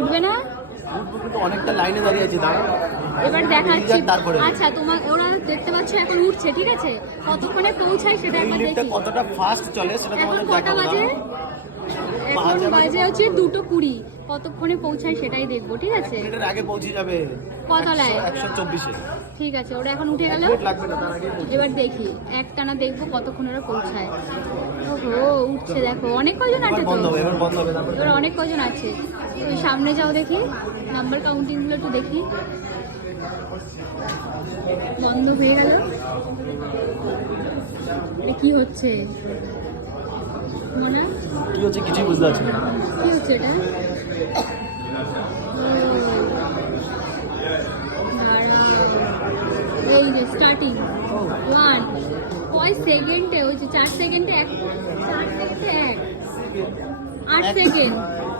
উঠবে না? কিন্তু অনেকটা লাইনে দাঁড়িয়ে আছি, দাঁড়া এবার দেখাচ্ছি। আচ্ছা, তোমার ওরা দেখতে পাচ্ছ এখন উঠছে, ঠিক আছে? কতক্ষণে পৌঁছায় সেটা একবার দেখি। কতটা ফাস্ট চলে সেটা এখন তোমাদের কটা বাজে? এখন বাজে হচ্ছে 2:20। কতক্ষণে পৌঁছায় সেটাই দেখবো, ঠিক আছে? এর আগে পৌঁছে যাবে। কতলায়? 124-এ। ঠিক আছে, ওরা এখন উঠে গেল। লাগবে না, তার আগে এবার দেখি একটানা দেখবো কতক্ষণ ওরা পৌঁছায়। ওহো, উঠছে দেখো, অনেক কজন আছে তো। বন্ধ হবে, এবার বন্ধ হবে। এবার অনেক কজন আছে। ওই সামনে যাও দেখি, নাম্বার কাউন্টিং গুলো একটু দেখি। বন্ধ হয়ে গেল। কি হচ্ছে মনে? কি হচ্ছে কিছুই বুঝতে পারছি না। কি হচ্ছে এটা? এই যে স্টার্টিং 1 কয় সেকেন্ডে, ওই যে 4 সেকেন্ডে 1, 4 সেকেন্ডে 1, 8 সেকেন্ড।